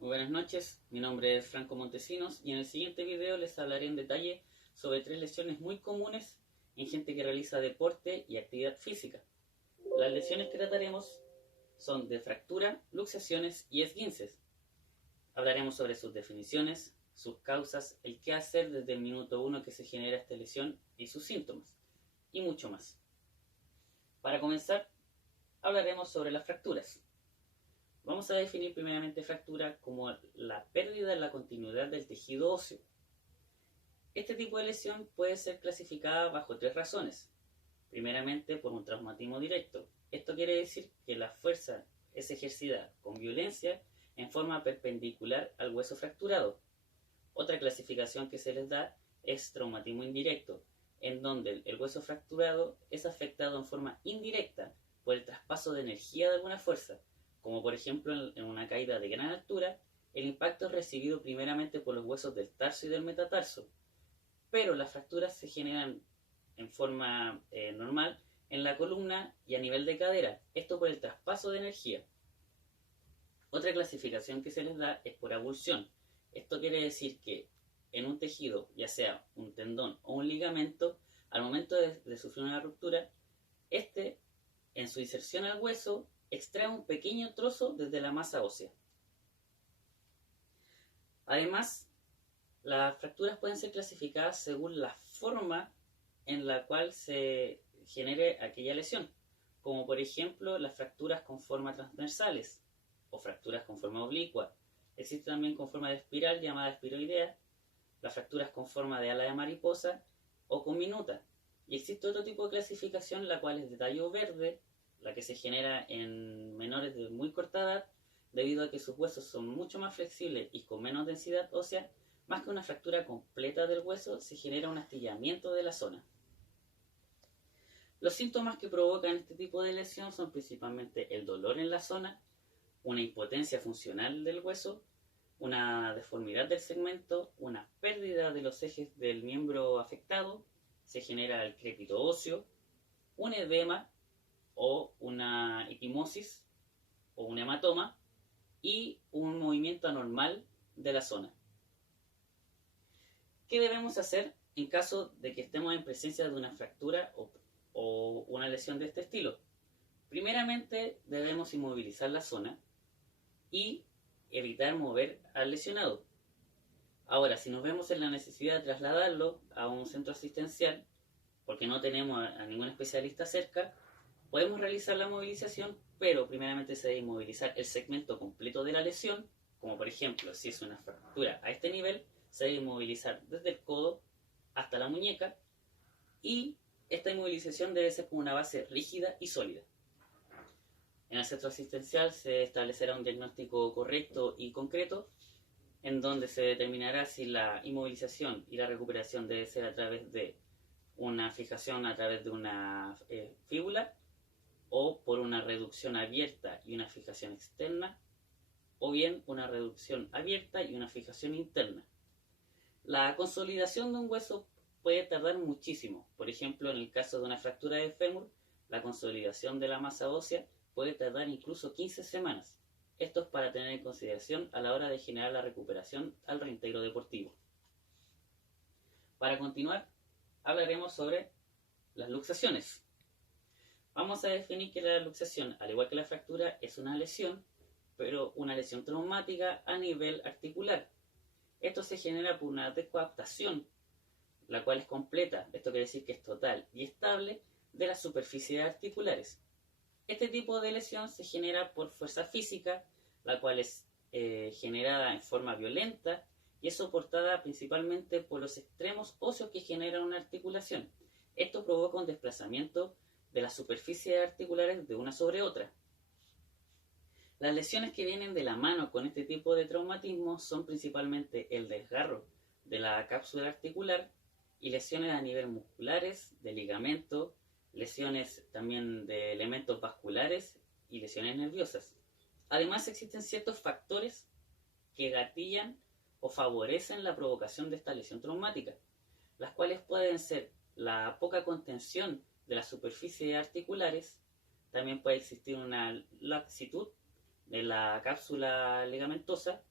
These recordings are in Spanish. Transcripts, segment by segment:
Muy buenas noches, mi nombre es Franco Montesinos y en el siguiente video les hablaré en detalle sobre tres lesiones muy comunes en gente que realiza deporte y actividad física. Las lesiones que trataremos son de fractura, luxaciones y esguinces. Hablaremos sobre sus definiciones, sus causas, el qué hacer desde el minuto 1 que se genera esta lesión y sus síntomas, y mucho más. Para comenzar, hablaremos sobre las fracturas. Vamos a definir primeramente fractura como la pérdida en la continuidad del tejido óseo. Este tipo de lesión puede ser clasificada bajo tres razones. Primeramente, por un traumatismo directo. Esto quiere decir que la fuerza es ejercida con violencia en forma perpendicular al hueso fracturado. Otra clasificación que se les da es traumatismo indirecto, en donde el hueso fracturado es afectado en forma indirecta por el traspaso de energía de alguna fuerza, como por ejemplo en una caída de gran altura, el impacto es recibido primeramente por los huesos del tarso y del metatarso, pero las fracturas se generan en forma normal en la columna y a nivel de cadera, esto por el traspaso de energía. Otra clasificación que se les da es por avulsión. Esto quiere decir que en un tejido, ya sea un tendón o un ligamento, al momento de sufrir una ruptura, este, en su inserción al hueso, extrae un pequeño trozo desde la masa ósea. Además, las fracturas pueden ser clasificadas según la forma en la cual se genere aquella lesión, como por ejemplo las fracturas con forma transversales o fracturas con forma oblicua. Existe también con forma de espiral llamada espiroidea, las fracturas con forma de ala de mariposa o con minuta. Y existe otro tipo de clasificación, la cual es de tallo verde, la que se genera en menores de muy corta edad, debido a que sus huesos son mucho más flexibles y con menos densidad ósea. Más que una fractura completa del hueso, se genera un astillamiento de la zona. Los síntomas que provocan este tipo de lesión son principalmente el dolor en la zona, una impotencia funcional del hueso, una deformidad del segmento, una pérdida de los ejes del miembro afectado, se genera el crépito óseo, un edema o una equimosis o un hematoma y un movimiento anormal de la zona. ¿Qué debemos hacer en caso de que estemos en presencia de una fractura o una lesión de este estilo? Primeramente debemos inmovilizar la zona y evitar mover al lesionado. Ahora, si nos vemos en la necesidad de trasladarlo a un centro asistencial, porque no tenemos a ningún especialista cerca, podemos realizar la movilización, pero primeramente se debe inmovilizar el segmento completo de la lesión, como por ejemplo, si es una fractura a este nivel, se debe inmovilizar desde el codo hasta la muñeca, y esta inmovilización debe ser con una base rígida y sólida. En el centro asistencial se establecerá un diagnóstico correcto y concreto, en donde se determinará si la inmovilización y la recuperación debe ser a través de una fijación a través de una fíbula, o por una reducción abierta y una fijación externa, o bien una reducción abierta y una fijación interna. La consolidación de un hueso puede tardar muchísimo. Por ejemplo, en el caso de una fractura de fémur, la consolidación de la masa ósea puede tardar incluso 15 semanas. Esto es para tener en consideración a la hora de generar la recuperación al reintegro deportivo. Para continuar, hablaremos sobre las luxaciones. Vamos a definir que la luxación, al igual que la fractura, es una lesión, pero una lesión traumática a nivel articular. Esto se genera por una descoaptación, la cual es completa, esto quiere decir que es total y estable, de las superficies articulares. Este tipo de lesión se genera por fuerza física, la cual es generada en forma violenta y es soportada principalmente por los extremos óseos que generan una articulación. Esto provoca un desplazamiento de las superficies articulares de una sobre otra. Las lesiones que vienen de la mano con este tipo de traumatismo son principalmente el desgarro de la cápsula articular y lesiones a nivel musculares, de ligamento, lesiones también de elementos vasculares y lesiones nerviosas. Además, existen ciertos factores que gatillan o favorecen la provocación de esta lesión traumática, las cuales pueden ser la poca contención de las superficies articulares, también puede existir una laxitud de la cápsula ligamentosa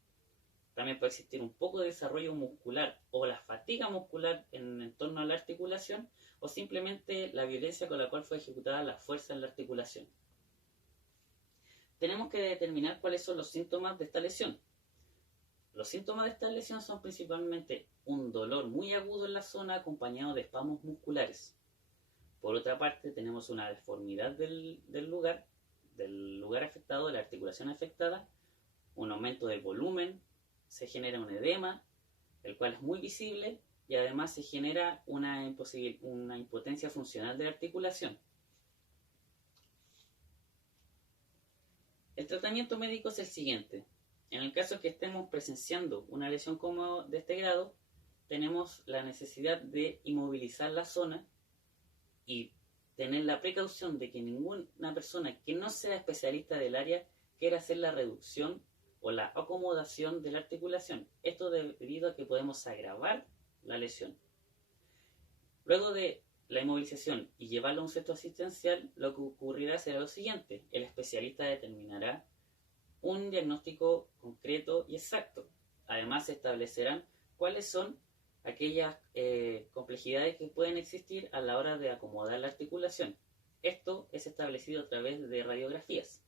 También puede existir un poco de desarrollo muscular o la fatiga muscular en torno a la articulación, o simplemente la violencia con la cual fue ejecutada la fuerza en la articulación. Tenemos que determinar cuáles son los síntomas de esta lesión. Los síntomas de esta lesión son principalmente un dolor muy agudo en la zona acompañado de espasmos musculares. Por otra parte, tenemos una deformidad del lugar afectado, de la articulación afectada, un aumento del volumen, se genera un edema, el cual es muy visible, y además se genera una impotencia funcional de la articulación. El tratamiento médico es el siguiente. En el caso que estemos presenciando una lesión como de este grado, tenemos la necesidad de inmovilizar la zona y tener la precaución de que ninguna persona que no sea especialista del área quiera hacer la reducción o la acomodación de la articulación. Esto debido a que podemos agravar la lesión. Luego de la inmovilización y llevarlo a un centro asistencial, lo que ocurrirá será lo siguiente. El especialista determinará un diagnóstico concreto y exacto. Además, se establecerán cuáles son aquellas complejidades que pueden existir a la hora de acomodar la articulación. Esto es establecido a través de radiografías.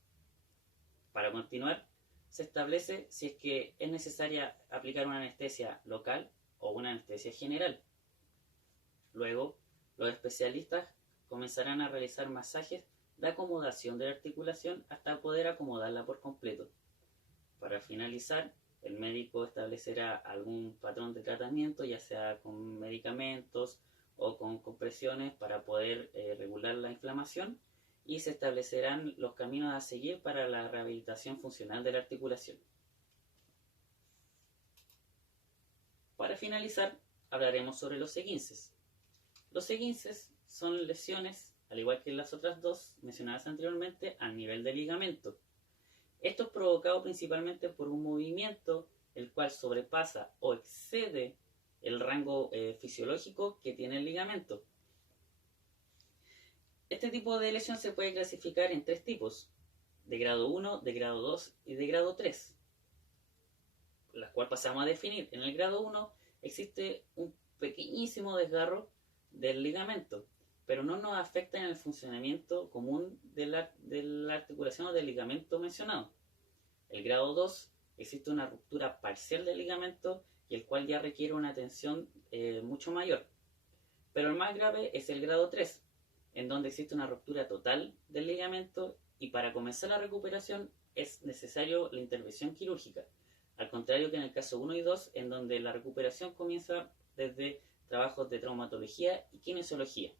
Para continuar, se establece si es que es necesaria aplicar una anestesia local o una anestesia general. Luego, los especialistas comenzarán a realizar masajes de acomodación de la articulación hasta poder acomodarla por completo. Para finalizar, el médico establecerá algún patrón de tratamiento, ya sea con medicamentos o con compresiones para poder regular la inflamación, y se establecerán los caminos a seguir para la rehabilitación funcional de la articulación. Para finalizar, hablaremos sobre los esguinces. Los esguinces son lesiones, al igual que las otras dos mencionadas anteriormente, a nivel de ligamento. Esto es provocado principalmente por un movimiento el cual sobrepasa o excede el rango fisiológico que tiene el ligamento. Este tipo de lesión se puede clasificar en tres tipos: de grado 1, de grado 2 y de grado 3, las cuales pasamos a definir. En el grado 1 existe un pequeñísimo desgarro del ligamento, pero no nos afecta en el funcionamiento común de la articulación o del ligamento mencionado. El grado 2 existe una ruptura parcial del ligamento, y el cual ya requiere una atención mucho mayor. Pero el más grave es el grado 3, en donde existe una ruptura total del ligamento, y para comenzar la recuperación es necesario la intervención quirúrgica, al contrario que en el caso 1 y 2, en donde la recuperación comienza desde trabajos de traumatología y kinesiología.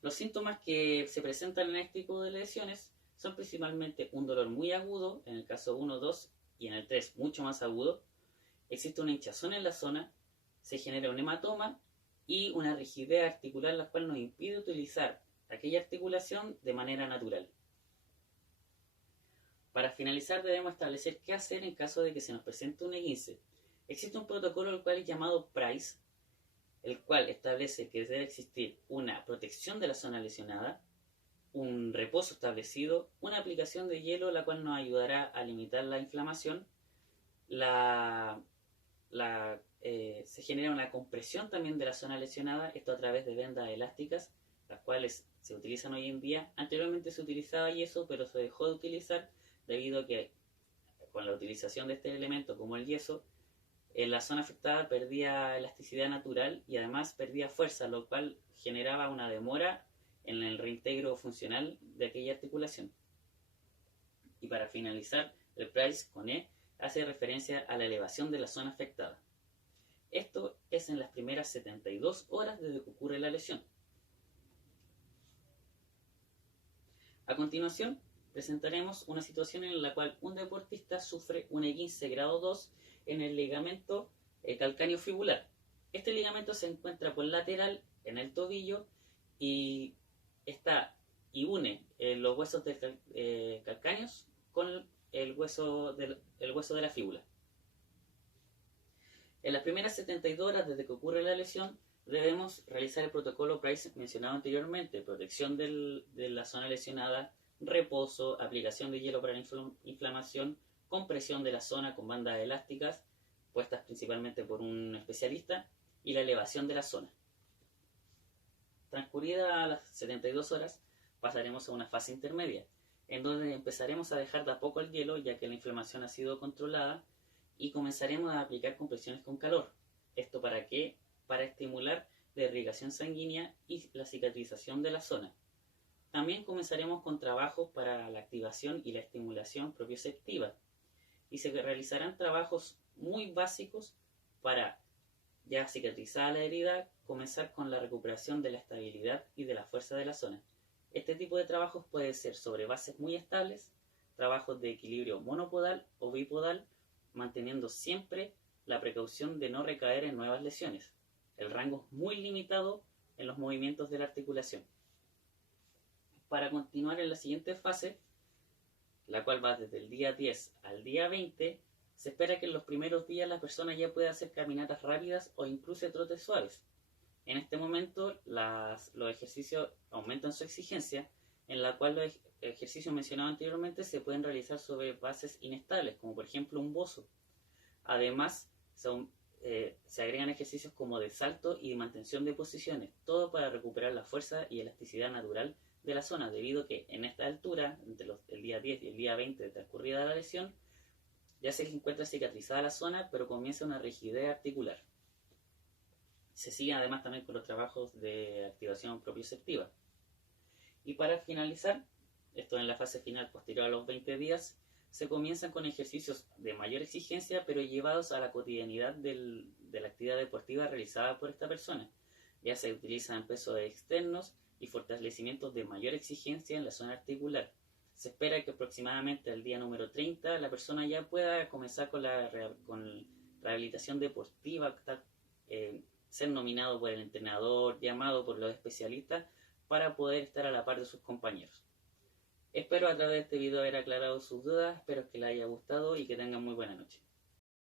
Los síntomas que se presentan en este tipo de lesiones son principalmente un dolor muy agudo, en el caso 1, 2 y en el 3 mucho más agudo. Existe una hinchazón en la zona, se genera un hematoma y una rigidez articular, la cual nos impide utilizar aquella articulación de manera natural. Para finalizar, debemos establecer qué hacer en caso de que se nos presente un esguince. Existe un protocolo el cual es llamado PRICE, el cual establece que debe existir una protección de la zona lesionada, un reposo establecido, una aplicación de hielo, la cual nos ayudará a limitar la inflamación, se genera una compresión también de la zona lesionada, esto a través de vendas elásticas, las cuales se utilizan hoy en día. Anteriormente se utilizaba yeso, pero se dejó de utilizar debido a que con la utilización de este elemento como el yeso, la zona afectada perdía elasticidad natural y además perdía fuerza, lo cual generaba una demora en el reintegro funcional de aquella articulación. Y para finalizar, el PRICE con E hace referencia a la elevación de la zona afectada. Esto es en las primeras 72 horas desde que ocurre la lesión. A continuación, presentaremos una situación en la cual un deportista sufre un esguince grado 2 en el ligamento calcáneo fibular. Este ligamento se encuentra por lateral en el tobillo y une los huesos calcáneos con el hueso de la fíbula. En las primeras 72 horas desde que ocurre la lesión, debemos realizar el protocolo PRICE mencionado anteriormente: protección de la zona lesionada, reposo, aplicación de hielo para la inflamación, compresión de la zona con bandas elásticas puestas principalmente por un especialista y la elevación de la zona. Transcurridas las 72 horas, pasaremos a una fase intermedia, en donde empezaremos a dejar de a poco el hielo, ya que la inflamación ha sido controlada, y comenzaremos a aplicar compresiones con calor. ¿Esto para qué? Para estimular la irrigación sanguínea y la cicatrización de la zona. También comenzaremos con trabajos para la activación y la estimulación propioceptiva, y se realizarán trabajos muy básicos para, ya cicatrizada la herida, comenzar con la recuperación de la estabilidad y de la fuerza de la zona. Este tipo de trabajos puede ser sobre bases muy estables, trabajos de equilibrio monopodal o bipodal, manteniendo siempre la precaución de no recaer en nuevas lesiones. El rango es muy limitado en los movimientos de la articulación. Para continuar en la siguiente fase, la cual va desde el día 10 al día 20, se espera que en los primeros días la persona ya pueda hacer caminatas rápidas o incluso trotes suaves. En este momento los ejercicios aumentan su exigencia, en la cual los ejercicios mencionados anteriormente se pueden realizar sobre bases inestables, como por ejemplo un bozo. Además, se agregan ejercicios como de salto y de mantención de posiciones, todo para recuperar la fuerza y elasticidad natural de la zona, debido a que en esta altura, entre el día 10 y el día 20 de transcurrida la lesión, ya se encuentra cicatrizada la zona, pero comienza una rigidez articular. Se sigue además también con los trabajos de activación propioceptiva. Y para finalizar, esto en la fase final posterior a los 20 días, se comienzan con ejercicios de mayor exigencia, pero llevados a la cotidianidad de la actividad deportiva realizada por esta persona. Ya se utilizan pesos externos y fortalecimientos de mayor exigencia en la zona articular. Se espera que aproximadamente al día número 30 la persona ya pueda comenzar con la rehabilitación deportiva, ser nominado por el entrenador, llamado por los especialistas para poder estar a la par de sus compañeros. Espero a través de este video haber aclarado sus dudas, espero que les haya gustado y que tengan muy buena noche.